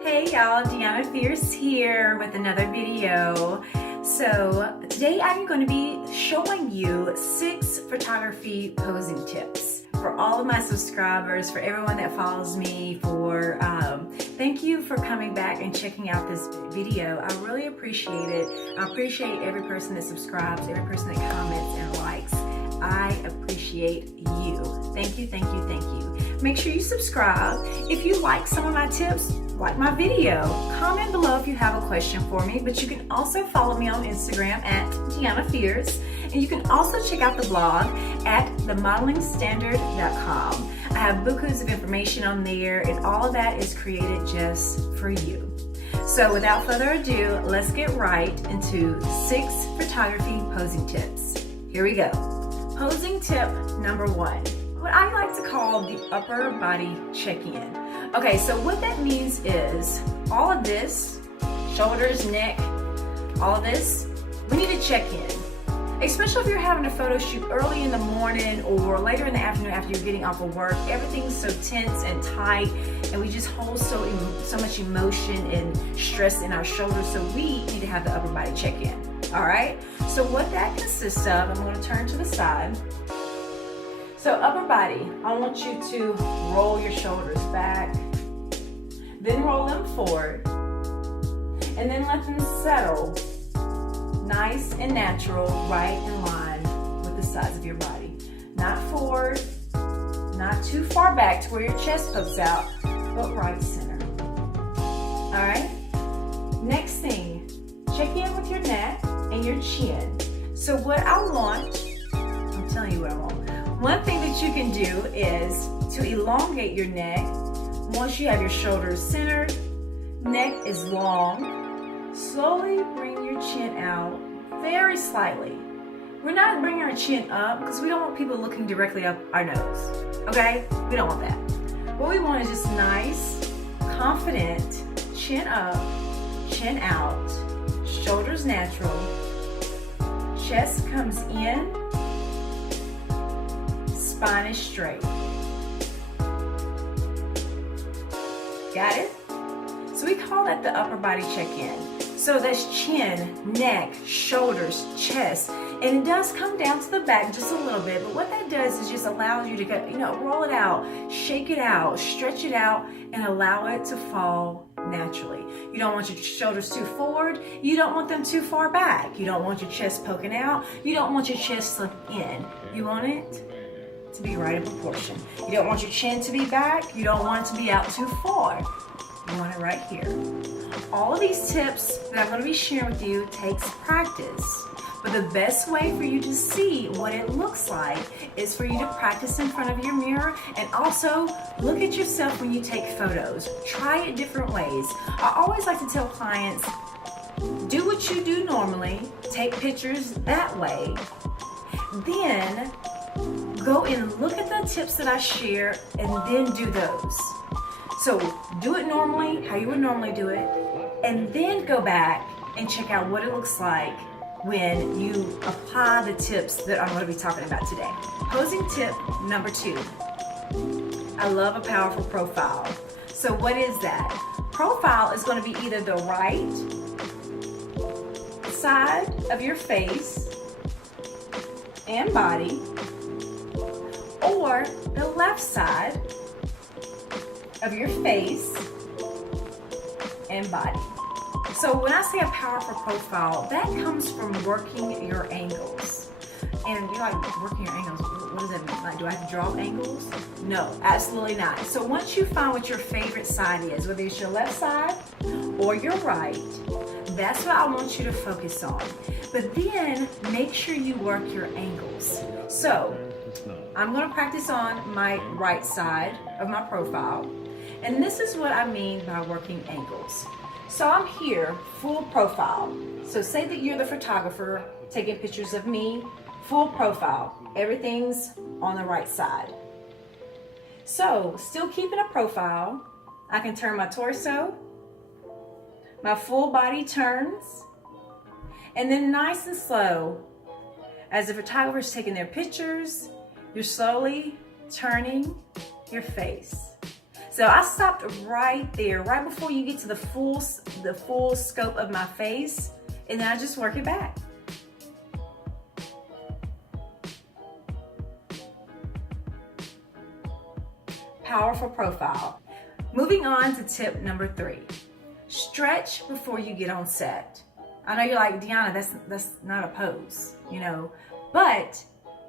Hey y'all, Deanna Fierce here with another video. So today I'm going to be showing you 6 photography posing tips for all of my subscribers, for everyone that follows me, thank you for coming back and checking out this video. I really appreciate it. I appreciate every person that subscribes, every person that comments and likes. I appreciate you. Thank you, thank you, thank you. Make sure you subscribe. If you like some of my tips, like my video, comment below if you have a question for me, but you can also follow me on Instagram at Deanna Fierce, and you can also check out the blog at themodelingstandard.com. I have bukus of information on there, and all of that is created just for you. So without further ado, let's get right into 6 photography posing tips. Here we go. Posing tip number 1. What I like to call the upper body check-in. Okay, so what that means is all of this, shoulders, neck, all of this, we need to check in. Especially if you're having a photo shoot early in the morning or later in the afternoon after you're getting off of work. Everything's so tense and tight, and we just hold so much emotion and stress in our shoulders, so we need to have the upper body check-in. All right, so what that consists of, I'm going to turn to the side. So upper body, I want you to roll your shoulders back, then roll them forward, and then let them settle nice and natural, right in line with the size of your body. Not forward, not too far back to where your chest pokes out, but right center. All right, next thing, check in with your neck and your chin. So what I want, I'm telling you what I want. One thing that you can do is to elongate your neck. Once you have your shoulders centered, neck is long, slowly bring your chin out very slightly. We're not bringing our chin up because we don't want people looking directly up our nose, okay? We don't want that. What we want is just nice, confident, chin up, chin out, shoulders natural, chest comes in, spine is straight. Got it? So we call that the upper body check-in. So that's chin, neck, shoulders, chest, and it does come down to the back just a little bit, but what that does is just allows you to go, roll it out, shake it out, stretch it out, and allow it to fall naturally. You don't want your shoulders too forward. You don't want them too far back. You don't want your chest poking out. You don't want your chest slipped in. You want it to be right in proportion. You don't want your chin to be back. You don't want it to be out too far. You want it right here. All of these tips that I'm going to be sharing with you takes practice. But the best way for you to see what it looks like is for you to practice in front of your mirror and also look at yourself when you take photos. Try it different ways. I always like to tell clients, do what you do normally, take pictures that way, then go and look at the tips that I share and then do those. So do it normally, how you would normally do it, and then go back and check out what it looks like when you apply the tips that I'm going to be talking about today. Posing tip number 2. I love a powerful profile. So what is that? Profile is going to be either the right side of your face and body, or the left side of your face and body. So when I say a powerful profile, that comes from working your angles. And you're like, working your angles, what does that mean? Like, do I have to draw angles? No, absolutely not. So once you find what your favorite side is, whether it's your left side or your right, that's what I want you to focus on. But then make sure you work your angles. So I'm going to practice on my right side of my profile. And this is what I mean by working angles. So I'm here, full profile. So say that you're the photographer taking pictures of me, full profile. Everything's on the right side. So still keeping a profile, I can turn my torso, my full body turns, and then nice and slow, as the photographer's taking their pictures, you're slowly turning your face. So I stopped right there, right before you get to the full scope of my face, and then I just work it back. Powerful profile. Moving on to tip number 3. Stretch before you get on set. I know you're like, Deanna, that's not a pose, you know, but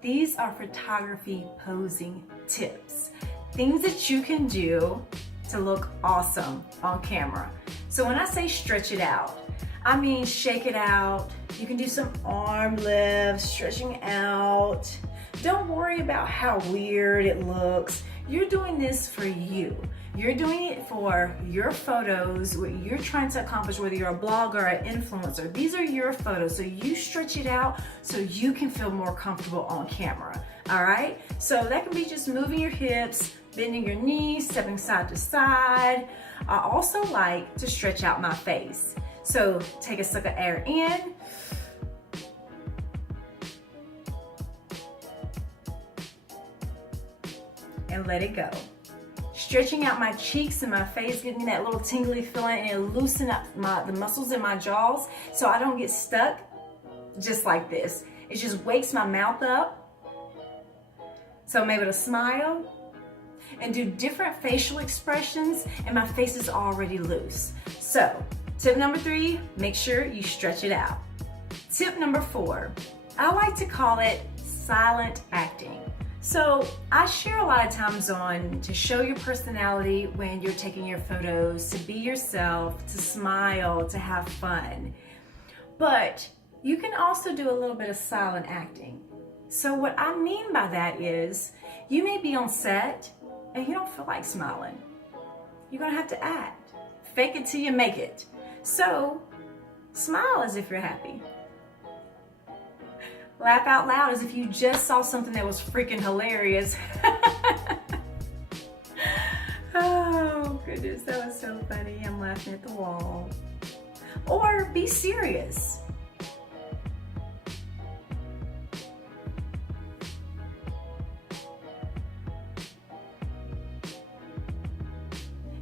these are photography posing tips. Things that you can do to look awesome on camera. So when I say stretch it out, I mean shake it out. You can do some arm lifts, stretching out. Don't worry about how weird it looks. You're doing this for you. You're doing it for your photos, what you're trying to accomplish, whether you're a blogger or an influencer. These are your photos, so you stretch it out so you can feel more comfortable on camera, all right? So that can be just moving your hips, bending your knees, stepping side to side. I also like to stretch out my face. So take a suck of air in, and let it go. Stretching out my cheeks and my face, giving me that little tingly feeling, and it loosen up the muscles in my jaws so I don't get stuck just like this. It just wakes my mouth up so I'm able to smile and do different facial expressions, and my face is already loose. So tip number 3, make sure you stretch it out. Tip number 4, I like to call it silent acting. So I share a lot of times on to show your personality when you're taking your photos, to be yourself, to smile, to have fun. But you can also do a little bit of silent acting. So what I mean by that is you may be on set and you don't feel like smiling. You're gonna have to act. Fake it till you make it. So smile as if you're happy. Laugh out loud as if you just saw something that was freaking hilarious. Oh goodness, that was so funny. I'm laughing at the wall. Or be serious.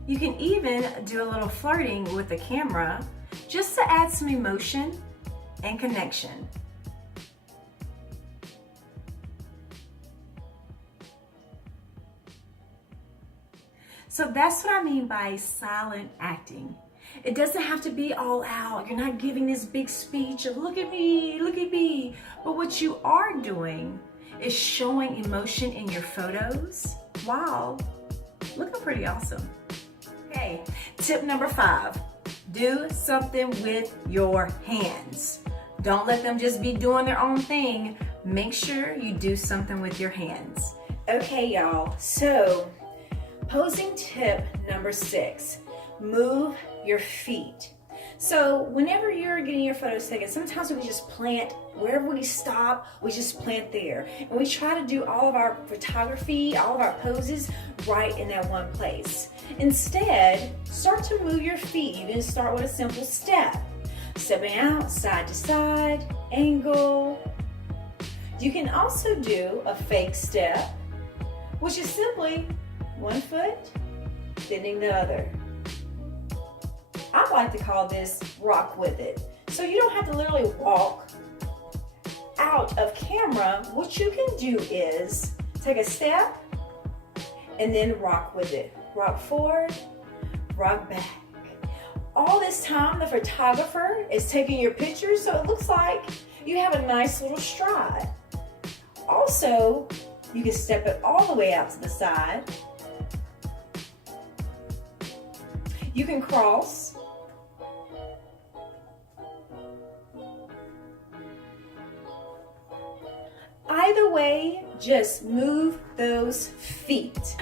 You can even do a little flirting with the camera just to add some emotion and connection. So that's what I mean by silent acting. It doesn't have to be all out. You're not giving this big speech of look at me, look at me. But what you are doing is showing emotion in your photos while looking pretty awesome. Okay, tip number 5, do something with your hands. Don't let them just be doing their own thing. Make sure you do something with your hands. Okay, y'all, so posing tip number 6, move your feet. So whenever you're getting your photos taken, sometimes we just plant, wherever we stop, we just plant there. And we try to do all of our photography, all of our poses right in that one place. Instead, start to move your feet. You can start with a simple step. Stepping out, side to side, angle. You can also do a fake step, which is simply one foot, bending the other. I like to call this rock with it. So you don't have to literally walk out of camera. What you can do is take a step and then rock with it. Rock forward, rock back. All this time the photographer is taking your pictures, so it looks like you have a nice little stride. Also, you can step it all the way out to the side. You can cross. Either way, just move those feet.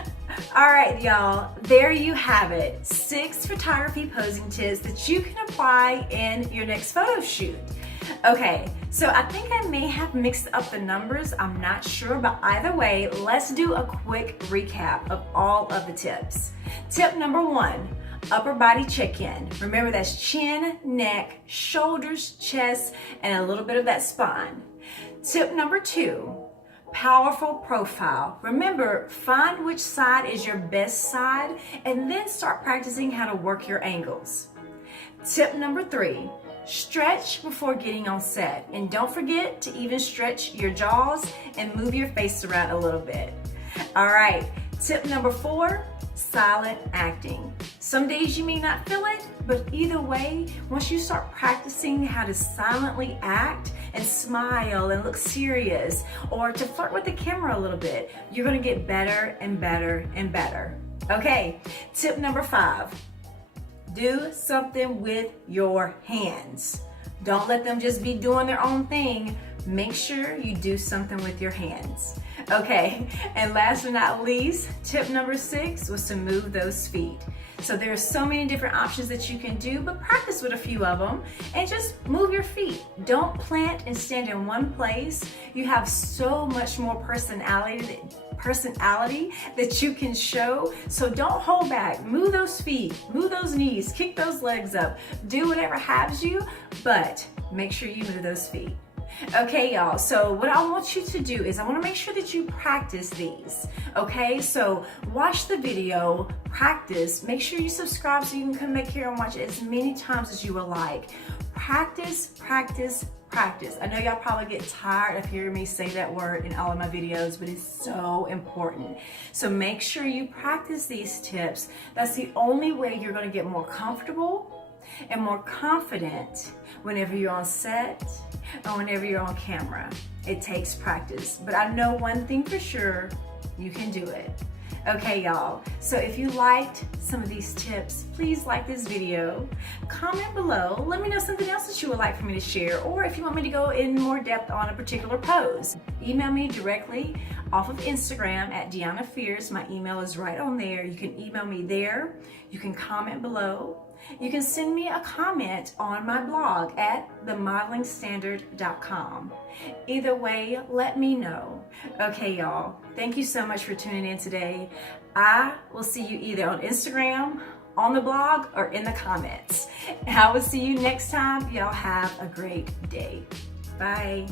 All right, y'all, there you have it. 6 photography posing tips that you can apply in your next photo shoot. Okay, so I think I may have mixed up the numbers. I'm not sure, but either way, let's do a quick recap of all of the tips. Tip number 1, upper body check-in. Remember, that's chin, neck, shoulders, chest, and a little bit of that spine. Tip number 2, Powerful profile. Remember, find which side is your best side and then start practicing how to work your angles. Tip number 3, stretch before getting on set. And don't forget to even stretch your jaws and move your face around a little bit. All right, tip number 4, silent acting. Some days you may not feel it, but either way, once you start practicing how to silently act and smile and look serious, or to flirt with the camera a little bit, you're gonna get better and better and better. Okay, tip number 5, do something with your hands. Don't let them just be doing their own thing. Make sure you do something with your hands. Okay, and last but not least, tip number 6 was to move those feet. So there are so many different options that you can do, but practice with a few of them and just move your feet. Don't plant and stand in one place. You have so much more personality that you can show. So don't hold back. Move those feet, move those knees, kick those legs up, do whatever has you, but make sure you move those feet. Okay, y'all, so what I want you to do is I want to make sure that you practice these. Okay, so watch the video, practice, make sure you subscribe so you can come back here and watch it as many times as you would like. Practice, practice, practice. I know y'all probably get tired of hearing me say that word in all of my videos, but it's so important. So make sure you practice these tips. That's the only way you're going to get more comfortable and more confident whenever you're on set or whenever you're on camera. It takes practice, but I know one thing for sure, you can do it. Okay, y'all, so if you liked some of these tips, please like this video, comment below, let me know something else that you would like for me to share, or if you want me to go in more depth on a particular pose. Email me directly off of Instagram at Deanna Fierce. My email is right on there. You can email me there. You can comment below. You can send me a comment on my blog at themodelingstandard.com. Either way, let me know. Okay, y'all, thank you so much for tuning in today. I will see you either on Instagram, on the blog, or in the comments. And I will see you next time. Y'all have a great day. Bye.